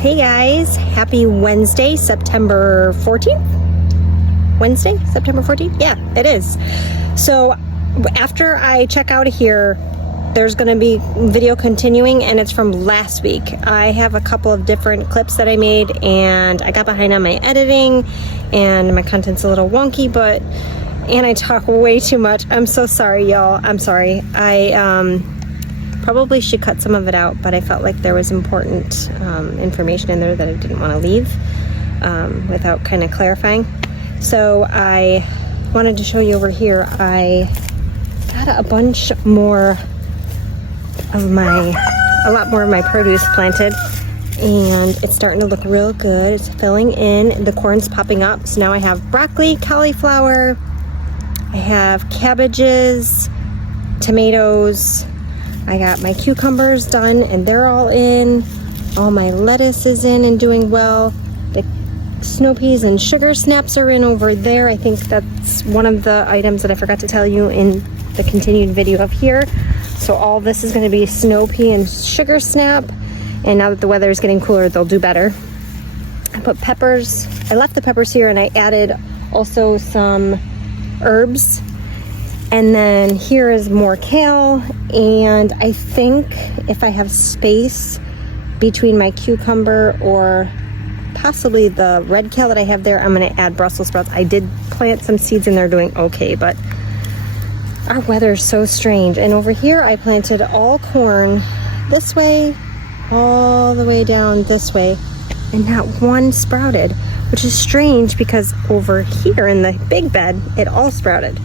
Hey guys, happy Wednesday, September 14th? Wednesday, September 14th? Yeah, it is. So after I check out of here, there's going to be video continuing, and it's from last week. I have a couple of different clips that I made, and I got behind on my editing, and my content's a little wonky, and I talk way too much. I'm so sorry, y'all. I'm sorry. I probably should cut some of it out, but I felt like there was important information in there that I didn't want to leave without kind of clarifying. So I wanted to show you over here. I got a bunch more of a lot more of my produce planted, and it's starting to look real good. It's filling in. The corn's popping up. So now I have broccoli, cauliflower, I have cabbages, tomatoes, I got my cucumbers done and they're all in. All my lettuce is in and doing well. The snow peas and sugar snaps are in over there. I think that's one of the items that I forgot to tell you in the continued video of here. So all this is going to be snow pea and sugar snap. And now that the weather is getting cooler, they'll do better. I put peppers. I left the peppers here, and I added also some herbs. And then here is more kale, and I think if I have space between my cucumber or possibly the red kale that I have there, I'm going to add Brussels sprouts. I did plant some seeds and they're doing okay, but our weather is so strange. And over here I planted all corn this way, all the way down this way, and not one sprouted, which is strange because over here in the big bed, it all sprouted.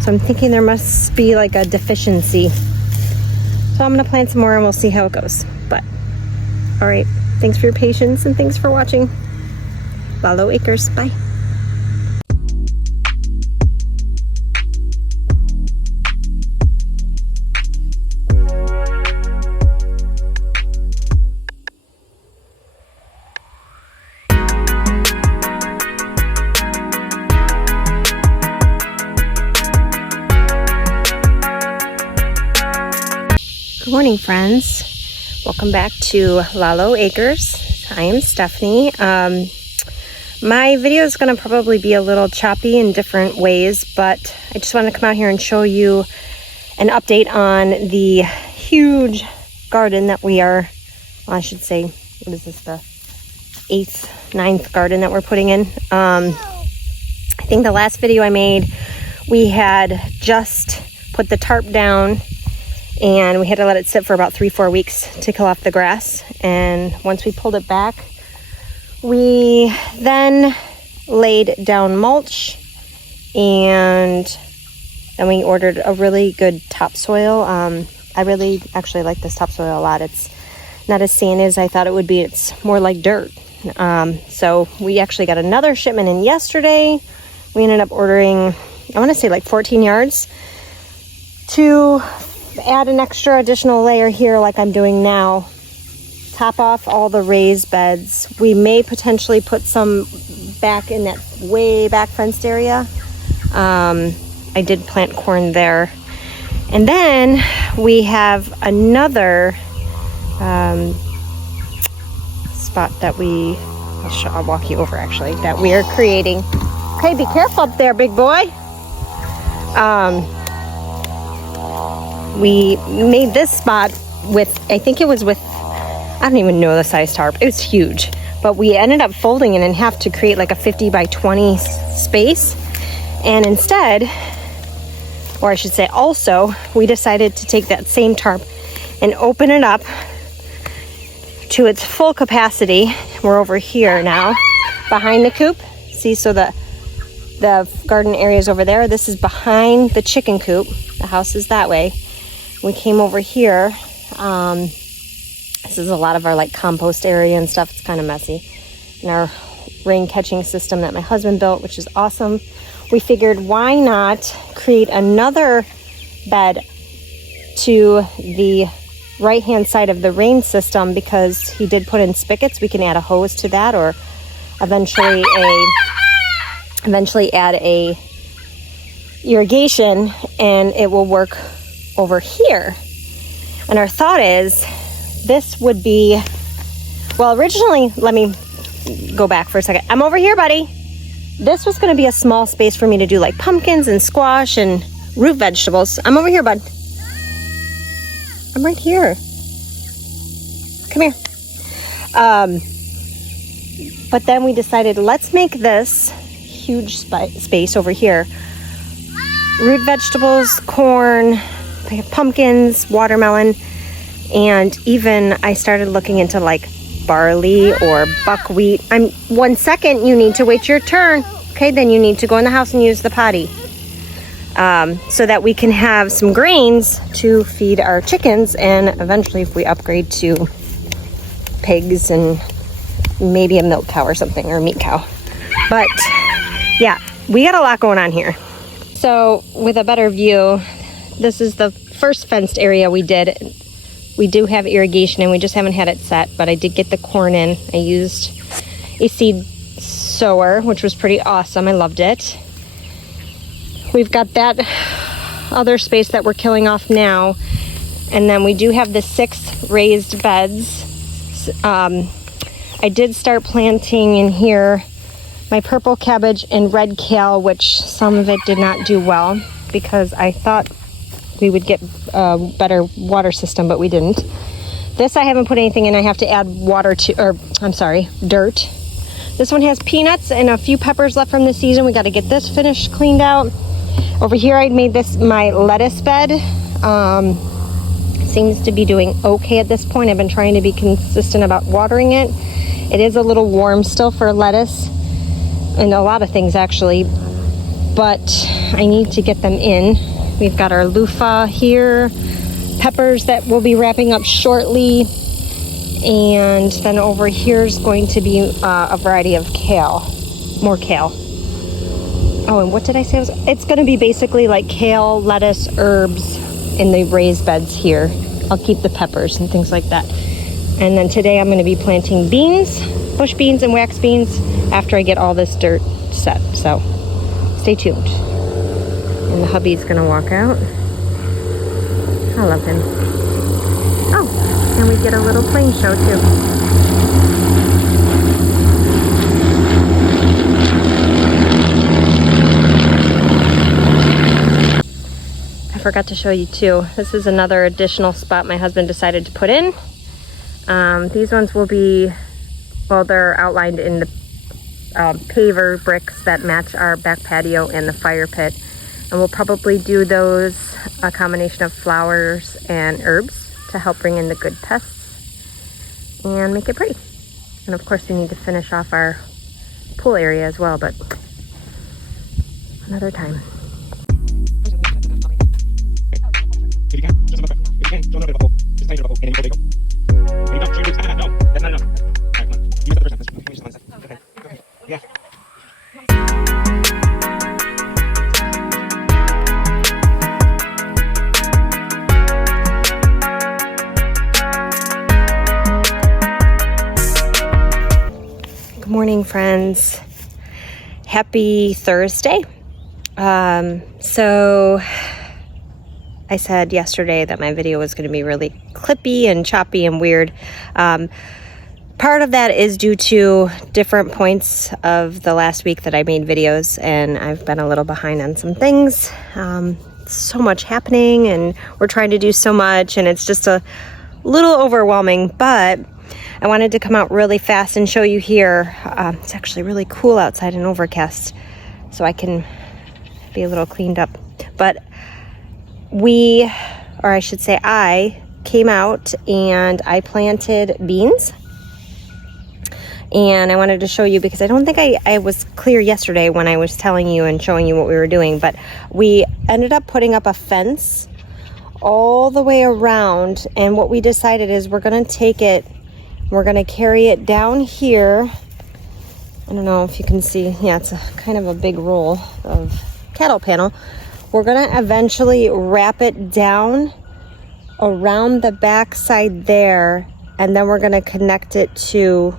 So I'm thinking there must be like a deficiency. So I'm gonna plant some more and we'll see how it goes. But, all right, thanks for your patience and thanks for watching. Lalo Acres, bye. Good morning, friends. Welcome back to Lalo Acres. I am Stephanie. My video is going to probably be a little choppy in different ways, but I just wanted to come out here and show you an update on the huge garden that we are, well, I should say, what is this, the 8th, 9th garden that we're putting in. I think the last video I made, we had just put the tarp down, and we had to let it sit for about 3-4 weeks to kill off the grass. And once we pulled it back, we then laid down mulch, and then we ordered a really good topsoil. I really actually like this topsoil a lot. It's not as sandy as I thought it would be. It's more like dirt. So we actually got another shipment in yesterday. We ended up ordering, I want to say like 14 yards to add an extra additional layer here like I'm doing now. Top off all the raised beds. We may potentially put some back in that way back fenced area. I did plant corn there. And then we have another spot that I'll walk you over actually, that we are creating. Okay, be careful up there, big boy. We made this spot with, I think it was with, I don't even know the size tarp. It was huge. But we ended up folding it in half to create like a 50 by 20 space. And instead, or I should say also, we decided to take that same tarp and open it up to its full capacity. We're over here now, behind the coop. See, so the garden area is over there. This is behind the chicken coop. The house is that way. We came over here. This is a lot of our like compost area and stuff. It's kind of messy. And our rain catching system that my husband built, which is awesome. We figured why not create another bed to the right hand side of the rain system, because he did put in spigots. We can add a hose to that, or eventually add a irrigation, and it will work over here. And our thought is this would be Well, originally, let me go back for a second. I'm over here, buddy. This was going to be a small space for me to do like pumpkins and squash and root vegetables. I'm over here, bud. I'm right here. Come here. But then we decided, let's make this huge space over here. Root vegetables, corn, pumpkins, watermelon, and even I started looking into like barley or buckwheat. 1 second, you need to wait your turn. Okay, then you need to go in the house and use the potty. So that we can have some grains to feed our chickens, and eventually if we upgrade to pigs and maybe a milk cow or something, or a meat cow. But yeah, we got a lot going on here. So with a better view, this is the first fenced area we did. We do have irrigation and we just haven't had it set, but I did get the corn in. I used a seed sower, which was pretty awesome. I loved it. We've got that other space that we're killing off now. And then we do have the 6 raised beds. I did start planting in here my purple cabbage and red kale, which some of it did not do well because I thought we would get a better water system, but we didn't. This I haven't put anything in. I have to add dirt. This one has peanuts and a few peppers left from the season. We got to get this finished, cleaned out. Over here I made this my lettuce bed. Seems to be doing okay at this point. I've been trying to be consistent about watering it. It is a little warm still for lettuce and a lot of things actually, but I need to get them in. We've got our loofah here, peppers that we'll be wrapping up shortly, and then over here is going to be a variety of kale, more kale. Oh, and what did I say? It's going to be basically like kale, lettuce, herbs in the raised beds here. I'll keep the peppers and things like that. And then today I'm going to be planting beans, bush beans and wax beans after I get all this dirt set. So stay tuned. And the hubby's going to walk out. I love him. Oh, and we get a little plane show too. Forgot to show you too. This is another additional spot my husband decided to put in. These ones will be, well, they're outlined in the paver bricks that match our back patio and the fire pit. And we'll probably do those, a combination of flowers and herbs to help bring in the good pests and make it pretty. And of course we need to finish off our pool area as well, but another time. Good morning, friends. Happy Thursday. So I said yesterday that my video was going to be really clippy and choppy and weird. Part of that is due to different points of the last week that I made videos, and I've been a little behind on some things. So much happening and we're trying to do so much, and it's just a little overwhelming, but I wanted to come out really fast and show you here. It's actually really cool outside and overcast, so I can be a little cleaned up. But I came out and I planted beans. And I wanted to show you because I don't think I was clear yesterday when I was telling you and showing you what we were doing, but we ended up putting up a fence all the way around, and what we decided is we're going to take it, we're going to carry it down here. I don't know if you can see, yeah, it's a kind of a big roll of cattle panel. We're going to eventually wrap it down around the back side there, and then we're going to connect it to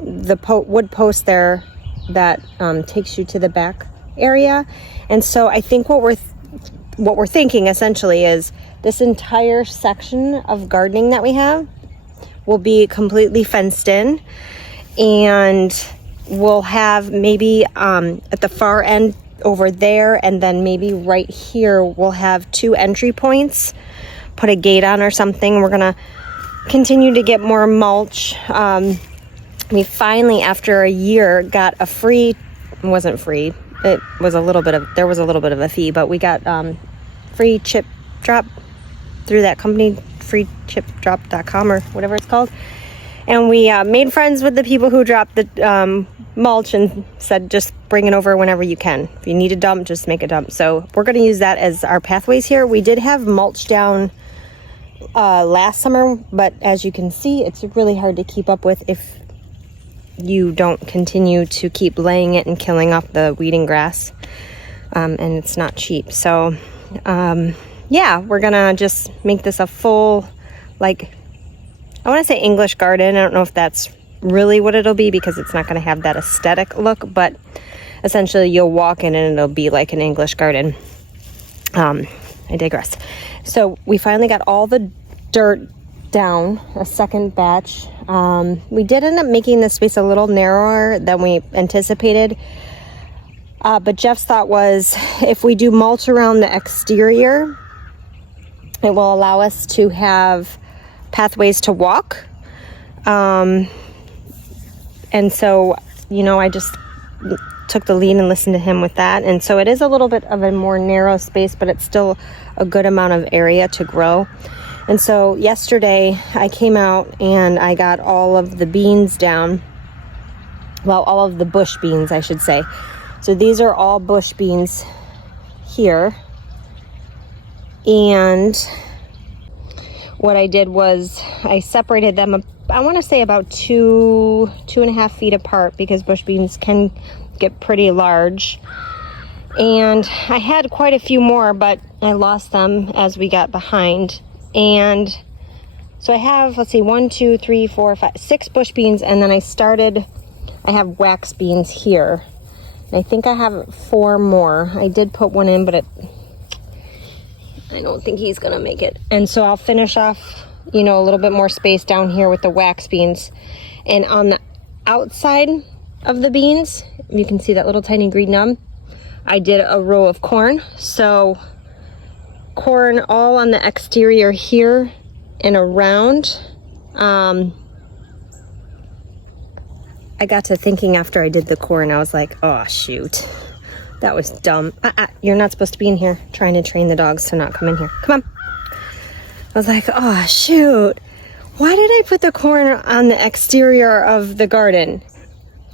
the wood post there that takes you to the back area. And so I think what we're thinking essentially is this entire section of gardening that we have, will be completely fenced in, and we'll have maybe at the far end over there, and then maybe right here we'll have 2 entry points, put a gate on or something. We're gonna continue to get more mulch. We finally, after a year, got a free, it wasn't free, it was a little bit of, there was a little bit of a fee, but we got free chip drop through that company, freechipdrop.com or whatever it's called. And we made friends with the people who dropped the mulch and said, just bring it over whenever you can. If you need a dump, just make a dump. So we're going to use that as our pathways here. We did have mulch down last summer, but as you can see, it's really hard to keep up with if you don't continue to keep laying it and killing off the weeding grass. And it's not cheap. So yeah, we're going to just make this a full, like, I want to say English garden. I don't know if that's really what it'll be because it's not going to have that aesthetic look, but essentially you'll walk in and it'll be like an English garden. I digress. So we finally got all the dirt down, a second batch. We did end up making this space a little narrower than we anticipated. But Jeff's thought was if we do mulch around the exterior, it will allow us to have pathways to walk. And so, you know, I just took the lead and listened to him with that. And so it is a little bit of a more narrow space, but it's still a good amount of area to grow. And so yesterday I came out and I got all of the beans down. Well, all of the bush beans, I should say. So these are all bush beans here. And what I did was I separated them, I want to say about 2.5 feet apart, because bush beans can get pretty large. And I had quite a few more, but I lost them as we got behind. And so I have, let's see, 1, 2, 3, 4, 5, 6 bush beans, and then I have wax beans here. And I think I have 4 more. I did put one in, but I don't think he's gonna make it. And so I'll finish off, you know, a little bit more space down here with the wax beans. And on the outside of the beans, you can see that little tiny green nub, I did a row of corn. So corn all on the exterior here and around. I got to thinking after I did the corn, I was like, oh shoot, that was dumb. You're not supposed to be in here trying to train the dogs to not come in here. Come on. I was like, oh shoot, why did I put the corn on the exterior of the garden?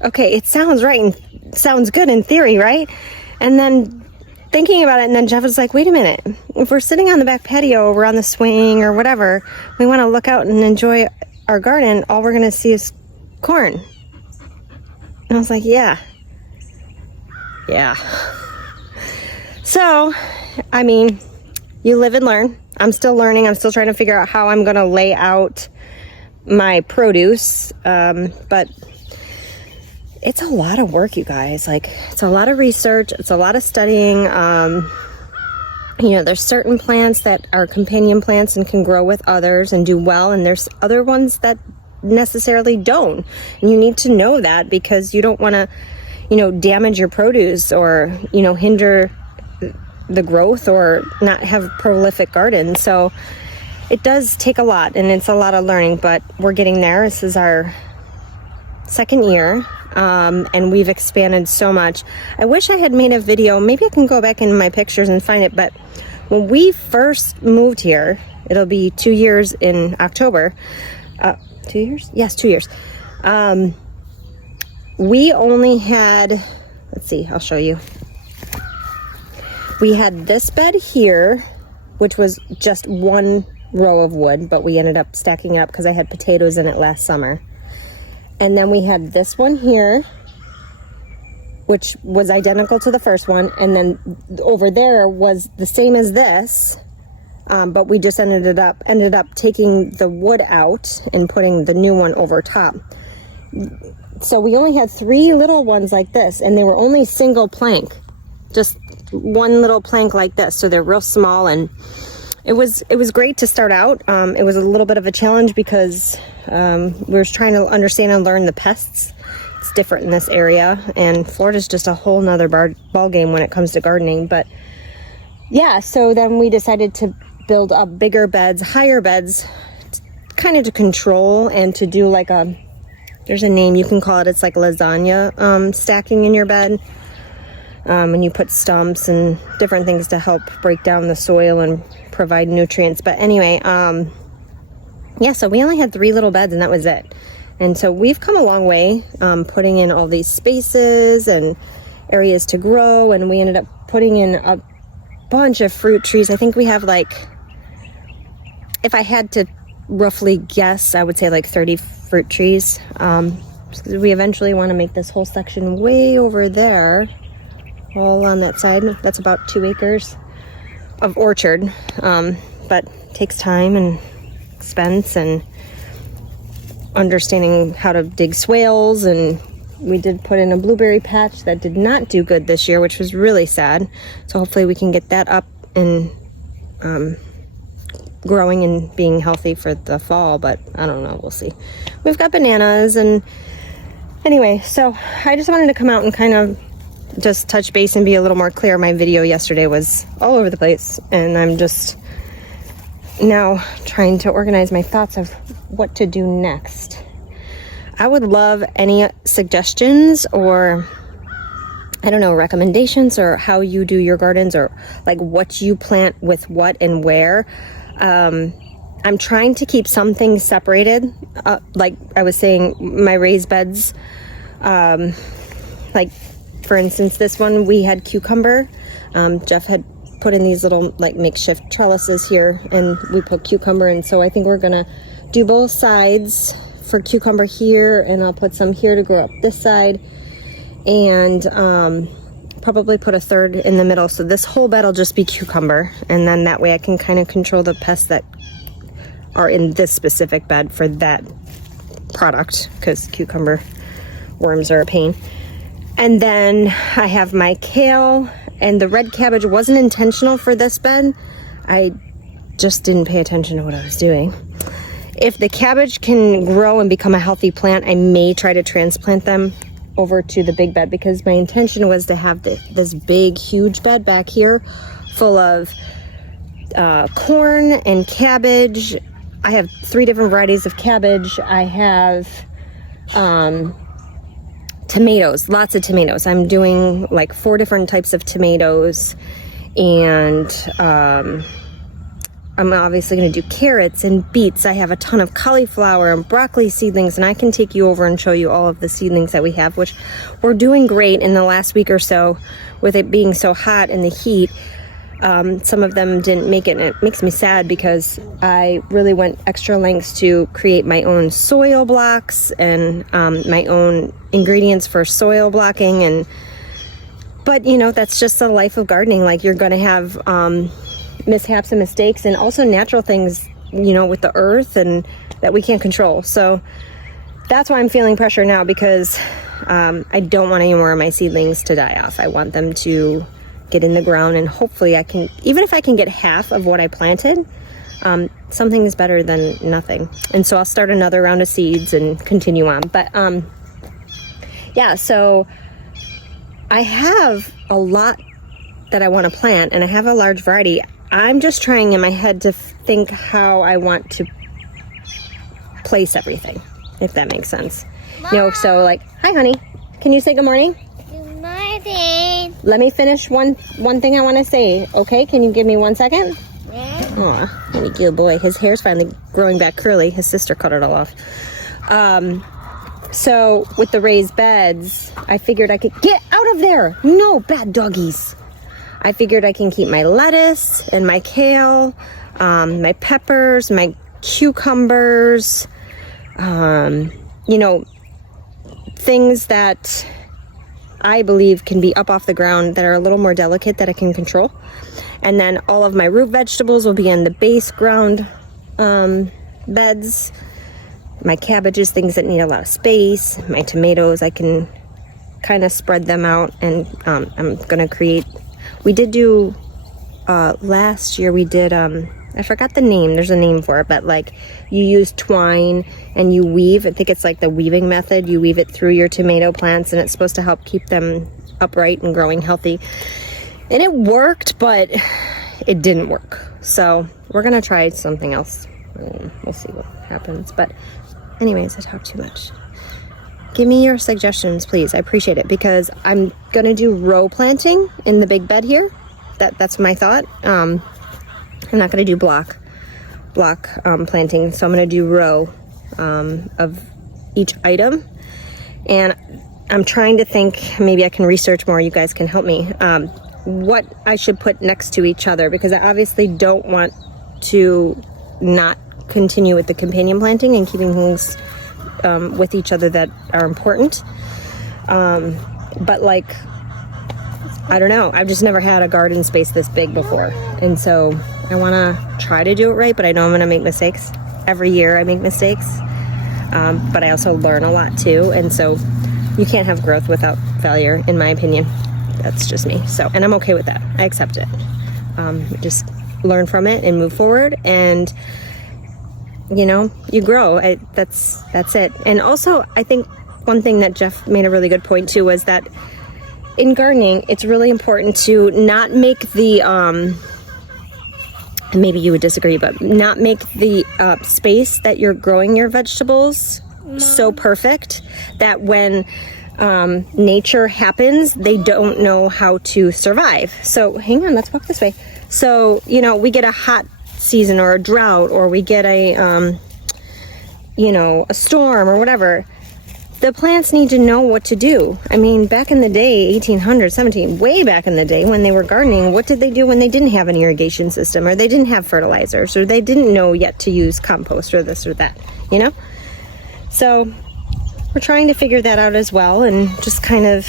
Okay, it sounds right and sounds good in theory, right? And then thinking about it, and then Jeff was like, wait a minute, if we're sitting on the back patio, we're on the swing or whatever, we want to look out and enjoy our garden, all we're going to see is corn. And I was like, yeah. So, I mean, you live and learn. I'm still learning. I'm still trying to figure out how I'm going to lay out my produce. But it's a lot of work, you guys. Like, it's a lot of research. It's a lot of studying. You know, there's certain plants that are companion plants and can grow with others and do well. And there's other ones that necessarily don't. And you need to know that, because you don't want to, you know, damage your produce or, you know, hinder the growth or not have prolific gardens. So it does take a lot, and it's a lot of learning, but we're getting there. This is our second year, and we've expanded so much. I wish I had made a video. Maybe I can go back in my pictures and find it, but when we first moved here, it'll be 2 years in October. 2 years? Yes, 2 years. We only had, let's see, I'll show you. We had this bed here, which was just one row of wood, but we ended up stacking it up because I had potatoes in it last summer. And then we had this one here, which was identical to the first one. And then over there was the same as this, but we just ended up taking the wood out and putting the new one over top. So we only had 3 little ones like this, and they were only single plank, just one little plank like this. So they're real small, and it was great to start out. It was a little bit of a challenge because we were trying to understand and learn the pests. It's different in this area, and Florida's just a whole nother ball game when it comes to gardening. But yeah, so then we decided to build up bigger beds, higher beds, kind of to control and to do like there's a name you can call it. It's like lasagna stacking in your bed. And you put stumps and different things to help break down the soil and provide nutrients. But anyway, yeah, so we only had 3 little beds and that was it. And so we've come a long way, putting in all these spaces and areas to grow. And we ended up putting in a bunch of fruit trees. I think we have like, if I had to roughly guess, I would say like 30 fruit trees. We eventually want to make this whole section way over there, all on that side. That's about 2 acres of orchard, but takes time and expense and understanding how to dig swales. And we did put in a blueberry patch that did not do good this year, which was really sad. So hopefully we can get that up and growing and being healthy for the fall, but I don't know, we'll see. We've got bananas. And anyway, so I just wanted to come out and kind of just touch base and be a little more clear. My video yesterday was all over the place, and I'm just now trying to organize my thoughts of what to do next. I would love any suggestions or, I don't know, recommendations, or how you do your gardens, or like what you plant with what and where. I'm trying to keep some things separated. Like I was saying, my raised beds, like for instance, this one we had cucumber. Jeff had put in these little like makeshift trellises here, and we put cucumber in. So I think we're gonna do both sides for cucumber here, and I'll put some here to grow up this side, and probably put a third in the middle. So this whole bed will just be cucumber, and then that way I can kind of control the pests that are in this specific bed for that product, because cucumber worms are a pain. And then I have my kale, and the red cabbage wasn't intentional for this bed. I just didn't pay attention to what I was doing. If the cabbage can grow and become a healthy plant, I may try to transplant them over to the big bed, because my intention was to have this big, huge bed back here full of corn and cabbage. I have 3 different varieties of cabbage. I have tomatoes, lots of tomatoes. I'm doing like 4 different types of tomatoes, and I'm obviously going to do carrots and beets. I have a ton of cauliflower and broccoli seedlings, and I can take you over and show you all of the seedlings that we have, which we're doing great in the last week or so with it being so hot in the heat. Some of them didn't make it, and it makes me sad because I really went extra lengths to create my own soil blocks and my own ingredients for soil blocking. But you know, that's just the life of gardening. Like, you're going to have mishaps and mistakes, and also natural things, you know, with the earth, and that we can't control. So that's why I'm feeling pressure now, because I don't want any more of my seedlings to die off. I want them to get in the ground, and hopefully I can, even if I can get half of what I planted, something is better than nothing. And so I'll start another round of seeds and continue on. But yeah, so I have a lot that I want to plant, and I have a large variety. I'm just trying in my head to think how I want to place everything, if that makes sense. Mom. You know, so like, hi honey, can you say good morning? Good morning. Let me finish one thing I want to say, okay? Can you give me 1 second? Yeah. Aw, what a good boy. His hair's finally growing back curly. His sister cut it all off. So with the raised beds, I figured I could get out of there. No, bad doggies. I figured I can keep my lettuce and my kale, my peppers, my cucumbers, you know, things that I believe can be up off the ground that are a little more delicate that I can control. And then all of my root vegetables will be in the base ground beds. My cabbages, things that need a lot of space. My tomatoes, I can kind of spread them out, and I'm gonna create, we did do, last year we did I forgot the name. There's a name for it, but like you use twine and you weave. I think it's like the weaving method. You weave it through your tomato plants and it's supposed to help keep them upright and growing healthy. And it worked, but it didn't work. So we're gonna try something else. We'll see what happens. But anyways, I talked too much. Give me your suggestions, please. I appreciate it because I'm gonna do row planting in the big bed here. That's my thought. I'm not gonna do block planting, so I'm gonna do row of each item. And I'm trying to think, maybe I can research more, you guys can help me, what I should put next to each other, because I obviously don't want to not continue with the companion planting and keeping things with each other that are important. But like, I don't know, I've just never had a garden space this big before. And so I wanna try to do it right, but I know I'm gonna make mistakes. Every year I make mistakes, but I also learn a lot too. And so you can't have growth without failure, in my opinion. That's just me. So, and I'm okay with that. I accept it. Just learn from it and move forward, and you know, you grow. That's it. And also, I think one thing that Jeff made a really good point too was that in gardening, it's really important to not make the maybe you would disagree, but not make the space that you're growing your vegetables so perfect that when nature happens, they don't know how to survive. So hang on, let's walk this way. So, you know, we get a hot season or a drought, or we get a, you know, a storm or whatever. The plants need to know what to do. I mean, back in the day, 1800, 17, way back in the day when they were gardening, what did they do when they didn't have an irrigation system, or they didn't have fertilizers, or they didn't know yet to use compost or this or that, you know? So we're trying to figure that out as well and just kind of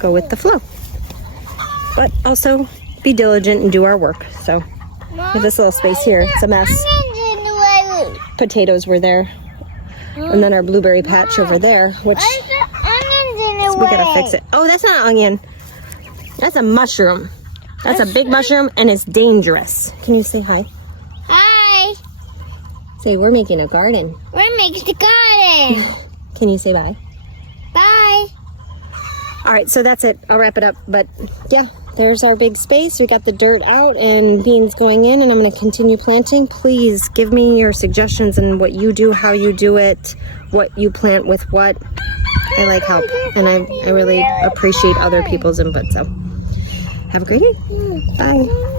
go with the flow. But also be diligent and do our work. So we have this little space here. It's a mess. Potatoes were there. And then our blueberry patch over there, which so we gotta fix it. Oh, that's not an onion. That's a mushroom. That's a big mushroom and it's dangerous. Can you say hi? Hi. Say, we're making a garden. We're making the garden. Can you say bye? Bye. All right, so that's it. I'll wrap it up. But yeah, there's our big space. We got the dirt out and beans going in, and I'm going to continue planting. Please give me your suggestions and what you do, how you do it, what you plant with what. I like help, and I really appreciate other people's input. So have a great day. Bye.